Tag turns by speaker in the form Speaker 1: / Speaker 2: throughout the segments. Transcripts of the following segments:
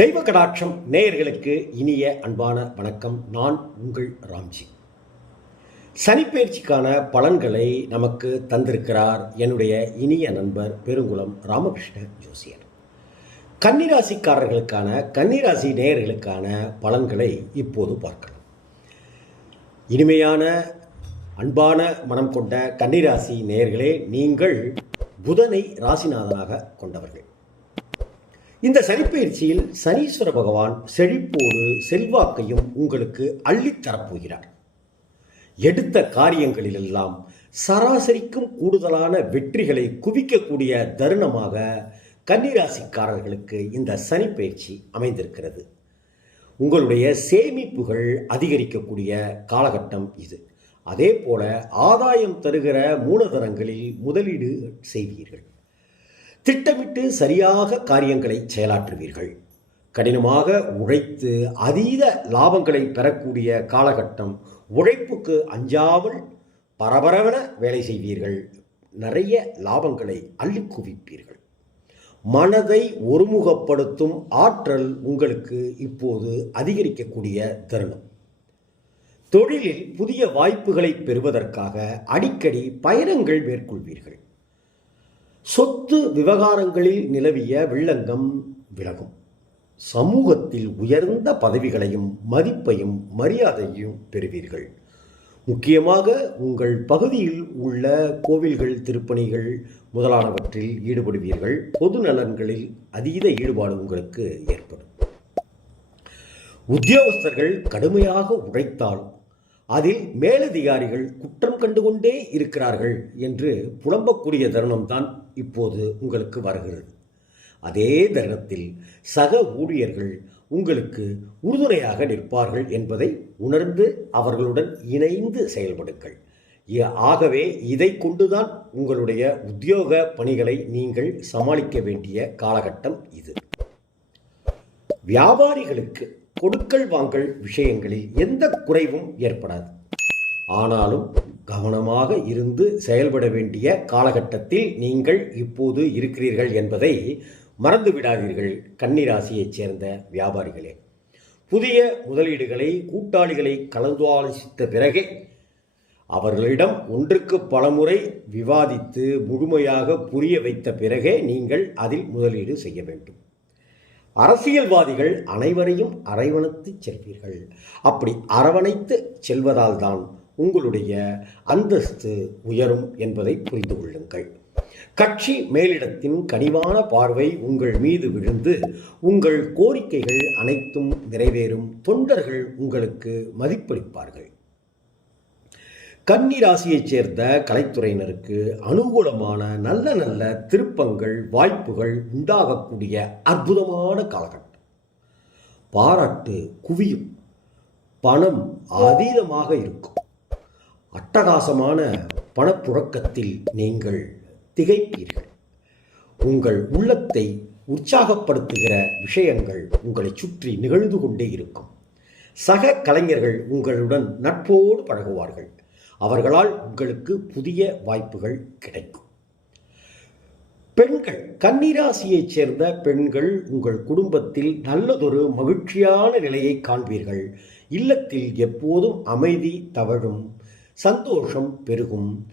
Speaker 1: தெய்வ கடாட்சம் நேயர்களுக்கு இனிய அன்பான வணக்கம். நான் உங்கள் ராம்ஜி. சனிப்பயிற்சிக்கான பலன்களை நமக்கு தந்திருக்கிறார் என்னுடைய இனிய நண்பர் பெருங்குளம் ராமகிருஷ்ண ஜோசியர். கன்னிராசிக்காரர்களுக்கான கன்னிராசி நேயர்களுக்கான பலன்களை இப்போது பார்க்கலாம். இனிமையான அன்பான மனம் கொண்ட கன்னிராசி நேயர்களே நீங்கள் புதனை ராசிநாதனாக கொண்டவர்கள். இந்த சனிப்பயிற்சியில் சனீஸ்வர பகவான் செழிப்போடு செல்வாக்கையும் உங்களுக்கு அள்ளித்தரப்போகிறார் எடுத்த காரியங்களிலெல்லாம் சராசரிக்கும் கூடுதலான வெற்றிகளை குவிக்கக்கூடிய தருணமாக கன்னிராசிக்காரர்களுக்கு இந்த சனிப்பயிற்சி அமைந்திருக்கிறது. உங்களுடைய சேமிப்புகள் அதிகரிக்கக்கூடிய காலகட்டம் இது. அதே போல ஆதாயம் தருகிற மூலதனங்களில் முதலீடு செய்வீர்கள். திட்டமிட்டு சரியாக காரியங்களை செயலாற்றுவீர்கள். கடினமாக உழைத்து அதீத லாபங்களை பெறக்கூடிய காலகட்டம் உழைப்புக்கு அஞ்சாமல் பரபரவென வேலை செய்வீர்கள். நிறைய லாபங்களை அள்ளி குவிப்பீர்கள். மனதை ஒருமுகப்படுத்தும் ஆற்றல் உங்களுக்கு இப்போது அதிகரிக்கக்கூடிய தருணம். தொழிலில் புதிய வாய்ப்புகளை பெறுவதற்காக அடிக்கடி பயணங்கள் மேற்கொள்வீர்கள். சொத்து விவகாரங்களில் நிலவிய வில்லங்கம் விலகும். சமூகத்தில் உயர்ந்த பதவிகளையும் மதிப்பையும் மரியாதையும் பெறுவீர்கள். முக்கியமாக உங்கள் பகுதியில் உள்ள கோவில்கள் திருப்பணிகள் முதலானவற்றில் ஈடுபடுவீர்கள். பொது நலன்களில் அதீத ஈடுபாடு உங்களுக்கு ஏற்படும். உத்தியோகஸ்தர்கள் கடுமையாக உழைத்தால் அதில் மேலதிகாரிகள் குற்றம் கண்டுகொண்டே இருக்கிறார்கள் என்று புலம்பக்கூடிய தருணம்தான் இப்போது உங்களுக்கு வருகிறது. அதே தருணத்தில் சக ஊழியர்கள் உங்களுக்கு உறுதுணையாக நிற்பார்கள் என்பதை உணர்ந்து அவர்களுடன் இணைந்து செயல்படுங்கள். ஆகவே இதை கொண்டுதான் உங்களுடைய உத்தியோக பணிகளை நீங்கள் சமாளிக்க வேண்டிய காலகட்டம் இது. வியாபாரிகளுக்கு கொடுக்கல் வாங்கல் விஷயங்களில் எந்த குறைவும் ஏற்படாது. ஆனாலும் கவனமாக இருந்து செயல்பட வேண்டிய காலகட்டத்தில் நீங்கள் இப்போது இருக்கிறீர்கள் என்பதை மறந்து விடாதீர்கள் கன்னிராசியைச் சேர்ந்த வியாபாரிகளே. புதிய முதலீடுகளை கூட்டாளிகளை கலந்தாலோசித்த பிறகே அவர்களிடம் ஒன்றுக்கு பலமுறை விவாதித்து முழுமையாக புரிய வைத்த பிறகே நீங்கள் அதில் முதலீடு செய்ய வேண்டும். அரசியல்வாதிகள் அனைவரையும் அரவணைத்து செல்வீர்கள். அப்படி அரவணைத்து செல்வதால் தான் உங்களுடைய அந்தஸ்து உயரும் என்பதை புரிந்து கொள்ளுங்கள். கட்சி மேலிடத்தின் கனிவான பார்வை உங்கள் மீது விழுந்து உங்கள் கோரிக்கைகள் அனைத்தும் நிறைவேறும் தொண்டர்கள் உங்களுக்கு மதிப்பளிப்பார்கள். கன்னி ராசியைச் சேர்ந்த கலைத்துறையினருக்கு அனுகூலமான நல்ல நல்ல திருப்பங்கள் வாய்ப்புகள் உண்டாகக்கூடிய அற்புதமான காலகட்டம். பாராட்டு குவியும். பணம் அதீதமாக இருக்கும். அட்டகாசமான பணப்புழக்கத்தில் நீங்கள் திகைப்பீர்கள். உங்கள் உள்ளத்தை உற்சாகப்படுத்துகிற விஷயங்கள் உங்களை சுற்றி நிகழ்ந்து கொண்டே இருக்கும். சக கலைஞர்கள் உங்களுடன் நட்போடு பழகுவார்கள். அவர்களால் உங்களுக்கு புதிய வாய்ப்புகள் கிடைக்கும். பெண்கள் கன்னிராசியைச் சேர்ந்த பெண்கள் உங்கள் குடும்பத்தில் நல்லதொரு மகிழ்ச்சியான நிலையை காண்பீர்கள். இல்லத்தில் எப்போதும் அமைதி தவழும் சந்தோஷம் பெருகும்.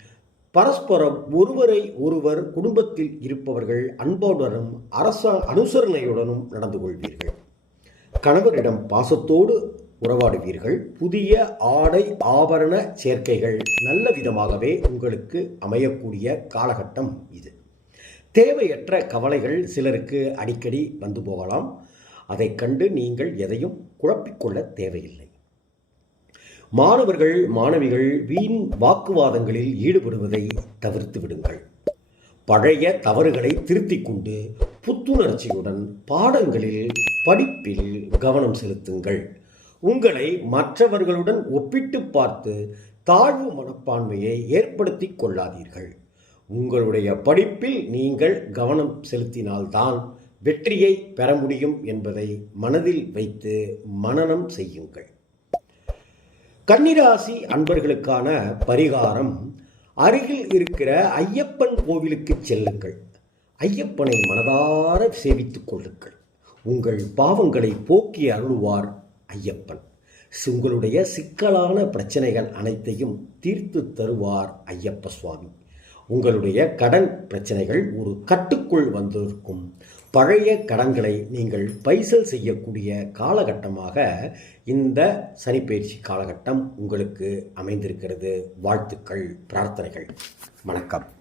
Speaker 1: பரஸ்பரம் ஒருவரை ஒருவர் குடும்பத்தில் இருப்பவர்கள் அன்போடுடனும் அரச அனுசரணையுடனும் நடந்து கொள்வீர்கள். கணவரிடம் பாசத்தோடு உறவாடுவீர்கள். புதிய ஆடை ஆபரண சேர்க்கைகள் நல்ல விதமாகவே உங்களுக்கு அமையக்கூடிய காலகட்டம் இது. தேவையற்ற கவலைகள் சிலருக்கு அடிக்கடி வந்து போகலாம். அதை கண்டு நீங்கள் எதையும் குழப்பிக்கொள்ள தேவையில்லை. மாணவர்கள் மாணவிகள் வீண் வாக்குவாதங்களில் ஈடுபடுவதை தவிர்த்து விடுங்கள். பழைய தவறுகளை திருத்திக் கொண்டு புத்துணர்ச்சியுடன் பாடங்களில் படிப்பில் கவனம் செலுத்துங்கள். உங்களை மற்றவர்களுடன் ஒப்பிட்டு பார்த்து தாழ்வு மனப்பான்மையை ஏற்படுத்தி கொள்ளாதீர்கள். உங்களுடைய படிப்பில் நீங்கள் கவனம் செலுத்தினால்தான் வெற்றியை பெற முடியும் என்பதை மனதில் வைத்து மனனம் செய்யுங்கள். கன்னிராசி அன்பர்களுக்கான பரிகாரம் அருகில் இருக்கிற ஐயப்பன் கோவிலுக்கு செல்லுங்கள். ஐயப்பனை மனதார சேவித்துக் கொள்ளுங்கள். உங்கள் பாவங்களை போக்கி அருளுவார். ஐயப்பன். உங்களுடைய சிக்கலான பிரச்சனைகள் அனைத்தையும் தீர்த்து தருவார் ஐயப்ப சுவாமி. உங்களுடைய கடன் பிரச்சனைகள் ஒரு கட்டுக்குள் வந்திருக்கும். பழைய கடன்களை நீங்கள் பைசல் செய்யக்கூடிய காலகட்டமாக இந்த சனிப்பயிற்சி காலகட்டம் உங்களுக்கு அமைந்திருக்கிறது. வாழ்த்துக்கள் பிரார்த்தனைகள். வணக்கம்.